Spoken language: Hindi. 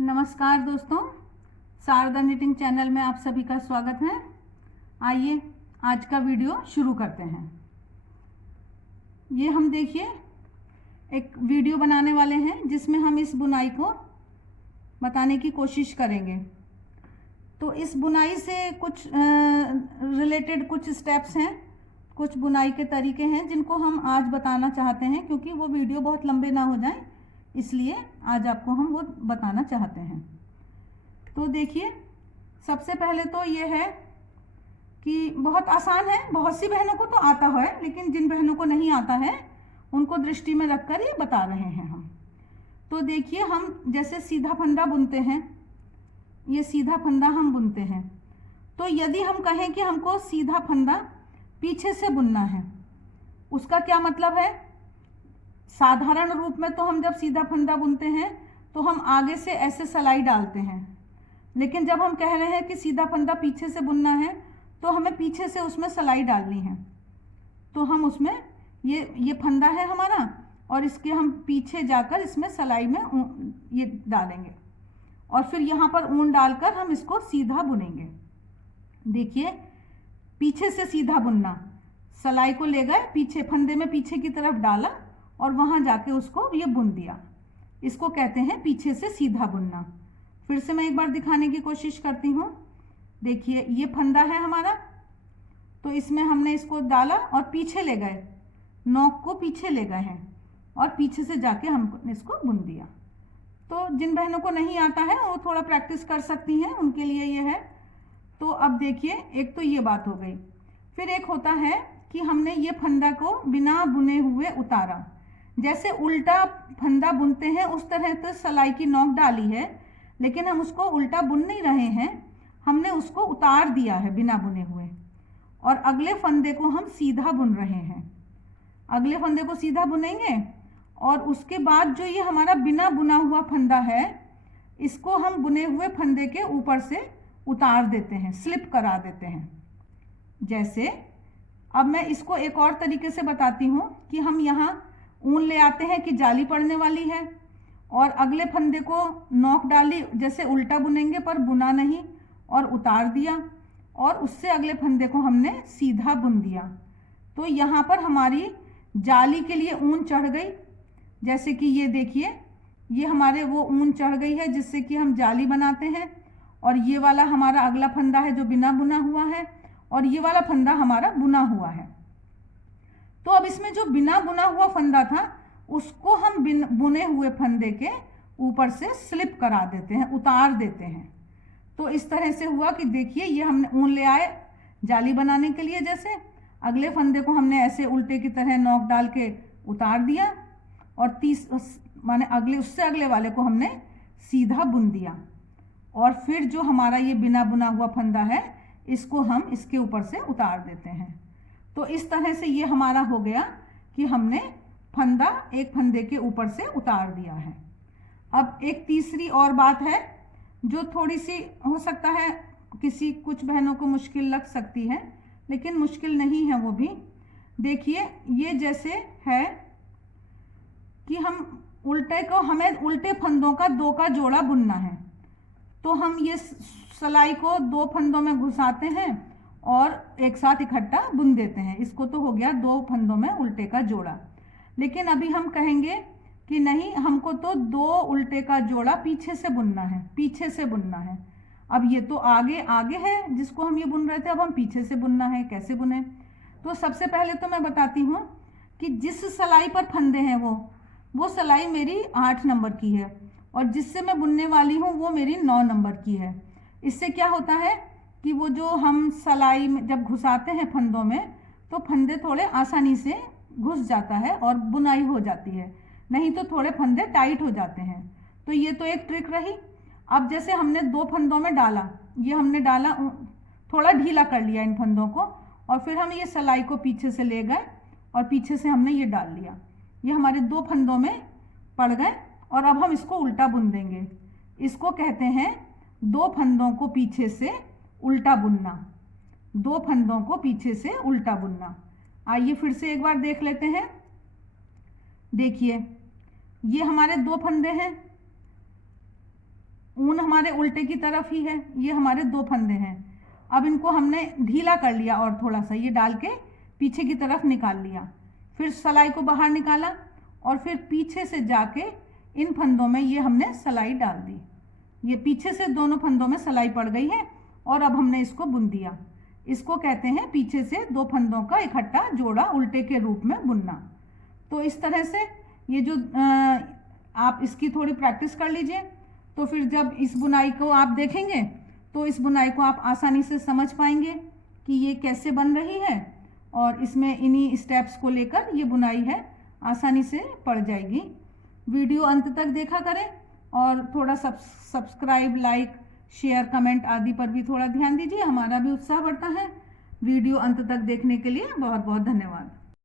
नमस्कार दोस्तों, शारदा निटिंग चैनल में आप सभी का स्वागत है। आइए आज का वीडियो शुरू करते हैं। ये हम देखिए एक वीडियो बनाने वाले हैं जिसमें हम इस बुनाई को बताने की कोशिश करेंगे। तो इस बुनाई से कुछ रिलेटेड कुछ स्टेप्स हैं, कुछ बुनाई के तरीके हैं जिनको हम आज बताना चाहते हैं, क्योंकि वो वीडियो बहुत लंबे ना हो जाए, इसलिए आज आपको हम वो बताना चाहते हैं। तो देखिए, सबसे पहले तो ये है कि बहुत आसान है, बहुत सी बहनों को तो आता है, लेकिन जिन बहनों को नहीं आता है उनको दृष्टि में रखकर ये बता रहे हैं हम। तो देखिए, हम जैसे सीधा फंदा बुनते हैं, ये सीधा फंदा हम बुनते हैं। तो यदि हम कहें कि हमको सीधा फंदा पीछे से बुनना है, उसका क्या मतलब है? साधारण रूप में तो हम जब सीधा फंदा बुनते हैं तो हम आगे से ऐसे सिलाई डालते हैं, लेकिन जब हम कह रहे हैं कि सीधा फंदा पीछे से बुनना है तो हमें पीछे से उसमें सिलाई डालनी है। तो हम उसमें ये फंदा है हमारा, और इसके हम पीछे जाकर इसमें सिलाई में ये डालेंगे और फिर यहाँ पर ऊन डालकर हम इसको सीधा बुनेंगे। देखिए, पीछे से सीधा बुनना, सिलाई को ले गए पीछे, फंदे में पीछे की तरफ डाला और वहां जाके उसको ये बुन दिया, इसको कहते हैं पीछे से सीधा बुनना। फिर से मैं एक बार दिखाने की कोशिश करती हूँ। देखिए, ये फंदा है हमारा, तो इसमें हमने इसको डाला और पीछे ले गए, नोक को पीछे ले गए हैं और पीछे से जाके हमने इसको बुन दिया। तो जिन बहनों को नहीं आता है वो थोड़ा प्रैक्टिस कर सकती हैं, उनके लिए ये है। तो अब देखिए, एक तो ये बात हो गई। फिर एक होता है कि हमने ये फंदा को बिना बुने हुए उतारा, जैसे उल्टा फंदा बुनते हैं उस तरह तो सिलाई की नोक डाली है, लेकिन हम उसको उल्टा बुन नहीं रहे हैं, हमने उसको उतार दिया है बिना बुने हुए, और अगले फंदे को हम सीधा बुन रहे हैं। अगले फंदे को सीधा बुनेंगे और उसके बाद जो ये हमारा बिना बुना हुआ फंदा है, इसको हम बुने हुए फंदे के ऊपर से उतार देते हैं, स्लिप करा देते हैं। जैसे अब मैं इसको एक और तरीके से बताती हूँ कि हम यहाँ ऊन ले आते हैं कि जाली पड़ने वाली है, और अगले फंदे को नोक डाली, जैसे उल्टा बुनेंगे पर बुना नहीं, और उतार दिया, और उससे अगले फंदे को हमने सीधा बुन दिया। तो यहाँ पर हमारी जाली के लिए ऊन चढ़ गई। जैसे कि ये देखिए, ये हमारे वो ऊन चढ़ गई है जिससे कि हम जाली बनाते हैं, और ये वाला हमारा अगला फंदा है जो बिना बुना हुआ है, और ये वाला फंदा हमारा बुना हुआ है। तो अब इसमें जो बिना बुना हुआ फंदा था उसको हम बुने हुए फंदे के ऊपर से स्लिप करा देते हैं, उतार देते हैं। तो इस तरह से हुआ कि देखिए, ये हमने ऊन ले आए जाली बनाने के लिए, जैसे अगले फंदे को हमने ऐसे उल्टे की तरह नोक डाल के उतार दिया, और माने अगले उससे अगले वाले को हमने सीधा बुन दिया, और फिर जो हमारा ये बिना बुना हुआ फंदा है इसको हम इसके ऊपर से उतार देते हैं। तो इस तरह से ये हमारा हो गया कि हमने फंदा एक फंदे के ऊपर से उतार दिया है। अब एक तीसरी और बात है जो थोड़ी सी हो सकता है कुछ बहनों को मुश्किल लग सकती है, लेकिन मुश्किल नहीं है वो भी। देखिए, ये जैसे है कि हमें उल्टे फंदों का दो का जोड़ा बुनना है, तो हम ये सिलाई को दो फंदों में घुसाते हैं और एक साथ इकट्ठा बुन देते हैं। इसको तो हो गया दो फंदों में उल्टे का जोड़ा। लेकिन अभी हम कहेंगे कि नहीं, हमको तो दो उल्टे का जोड़ा पीछे से बुनना है, पीछे से बुनना है। अब ये तो आगे आगे है जिसको हम ये बुन रहे थे, अब हम पीछे से बुनना है। कैसे बुने? तो सबसे पहले तो मैं बताती हूँ कि जिस सिलाई पर फंदे हैं वो सिलाई मेरी 8 नंबर की है, और जिससे मैं बुनने वाली हूँ वो मेरी 9 नंबर की है। इससे क्या होता है कि वो जो हम सिलाई में जब घुसाते हैं फंदों में, तो फंदे थोड़े आसानी से घुस जाता है और बुनाई हो जाती है, नहीं तो थोड़े फंदे टाइट हो जाते हैं। तो ये तो एक ट्रिक रही। अब जैसे हमने दो फंदों में डाला, ये हमने डाला, थोड़ा ढीला कर लिया इन फंदों को, और फिर हम ये सिलाई को पीछे से ले गए और पीछे से हमने ये डाल लिया, ये हमारे दो फंदों में पड़ गए, और अब हम इसको उल्टा बुन देंगे। इसको कहते हैं दो फंदों को पीछे से उल्टा बुनना, दो फंदों को पीछे से उल्टा बुनना। आइए फिर से एक बार देख लेते हैं। देखिए, ये हमारे दो फंदे हैं, हमारे उल्टे की तरफ ही है, ये हमारे 2 फंदे हैं। अब इनको हमने ढीला कर लिया और थोड़ा सा ये डाल के पीछे की तरफ निकाल लिया, फिर सलाई को बाहर निकाला और फिर पीछे से जाके इन फंदों में ये हमने सलाई डाल दी। ये पीछे से दोनों फंदों में सलाई पड़ गई है और अब हमने इसको बुन दिया। इसको कहते हैं पीछे से 2 फंदों का इकट्ठा जोड़ा उल्टे के रूप में बुनना। तो इस तरह से ये जो आप इसकी थोड़ी प्रैक्टिस कर लीजिए, तो फिर जब इस बुनाई को आप देखेंगे तो इस बुनाई को आप आसानी से समझ पाएंगे कि ये कैसे बन रही है, और इसमें इन्हीं स्टेप्स को लेकर ये बुनाई है आसानी से पड़ जाएगी। वीडियो अंत तक देखा करें और थोड़ा सब्सक्राइब, लाइक, शेयर, कमेंट आदि पर भी थोड़ा ध्यान दीजिए, हमारा भी उत्साह बढ़ता है। वीडियो अंत तक देखने के लिए बहुत बहुत धन्यवाद।